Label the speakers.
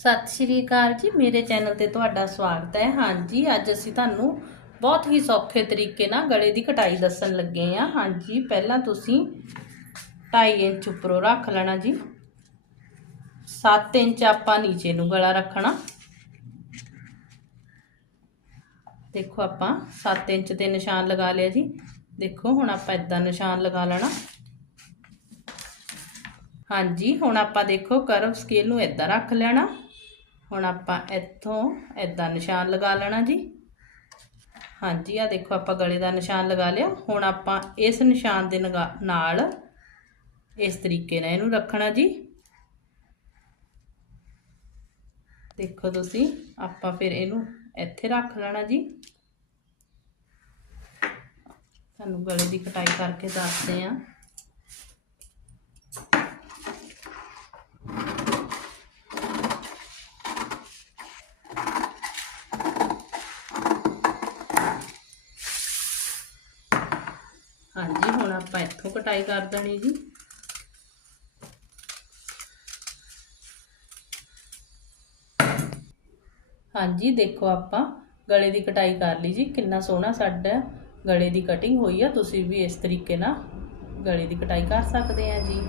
Speaker 1: ਸਤਿ ਸ਼੍ਰੀ ਅਕਾਲ ਜੀ, ਮੇਰੇ ਚੈਨਲ ਤੇ ਤੁਹਾਡਾ ਸਵਾਗਤ ਹੈ। ਹਾਂਜੀ, ਅੱਜ ਅਸੀਂ ਤੁਹਾਨੂੰ ਬਹੁਤ ਹੀ ਸੌਖੇ ਤਰੀਕੇ ਨਾਲ ਗਲੇ ਦੀ ਕਟਾਈ ਦੱਸਣ ਲੱਗੇ ਹਾਂ। ਹਾਂਜੀ, ਪਹਿਲਾਂ ਤੁਸੀਂ 2.5 ਇੰਚ ਉੱਪਰੋਂ ਰੱਖ ਲੈਣਾ ਜੀ। 7 ਇੰਚ ਆਪਾਂ ਨੀਚੇ ਨੂੰ ਗਲਾ ਰੱਖਣਾ। ਦੇਖੋ ਆਪਾਂ 7 ਇੰਚ ਤੇ ਨਿਸ਼ਾਨ ਲਗਾ ਲਿਆ ਜੀ। ਦੇਖੋ, ਹੁਣ ਆਪਾਂ ਇਦਾਂ ਨਿਸ਼ਾਨ ਲਗਾ ਲੈਣਾ। ਹਾਂਜੀ, ਹੁਣ ਆਪਾਂ ਦੇਖੋ ਕਰਵ ਸਕੇਲ ਨੂੰ ਇਦਾਂ ਰੱਖ ਲੈਣਾ। ਹੁਣ ਆਪਾਂ ਇੱਥੋਂ ਇਦਾਂ ਨਿਸ਼ਾਨ ਲਗਾ ਲੈਣਾ ਜੀ। ਹਾਂਜੀ ਆ ਦੇਖੋ ਆਪਾਂ ਗਲੇ ਦਾ ਨਿਸ਼ਾਨ ਲਗਾ ਲਿਆ। ਹੁਣ ਆਪਾਂ ਇਸ ਨਿਸ਼ਾਨ ਦੇ ਨਗਾ- ਨਾਲ ਇਸ ਤਰੀਕੇ ਨਾਲ ਇਹਨੂੰ ਰੱਖਣਾ ਜੀ। ਦੇਖੋ ਤੁਸੀਂ, ਆਪਾਂ ਫਿਰ ਇਹਨੂੰ ਇੱਥੇ ਰੱਖ ਲੈਣਾ ਜੀ। ਤੁਹਾਨੂੰ ਗਲੇ ਦੀ ਕਟਾਈ ਕਰਕੇ ਦੱਸਦੇ ਆਂ ਹਾਂਜੀ, ਹੁਣ ਆਪਾਂ ਇੱਥੋਂ ਕਟਾਈ ਕਰ ਦੇਣੀ ਜੀ। ਹਾਂਜੀ, ਦੇਖੋ ਆਪਾਂ ਗਲੇ ਦੀ ਕਟਾਈ ਕਰ ਲਈ ਜੀ। ਕਿੰਨਾ ਸੋਹਣਾ ਸਾਡਾ ਗਲੇ ਦੀ ਕਟਿੰਗ ਹੋਈ ਆ। ਤੁਸੀਂ ਵੀ ਇਸ ਤਰੀਕੇ ਨਾਲ ਗਲੇ ਦੀ ਕਟਾਈ ਕਰ ਸਕਦੇ ਆ ਜੀ।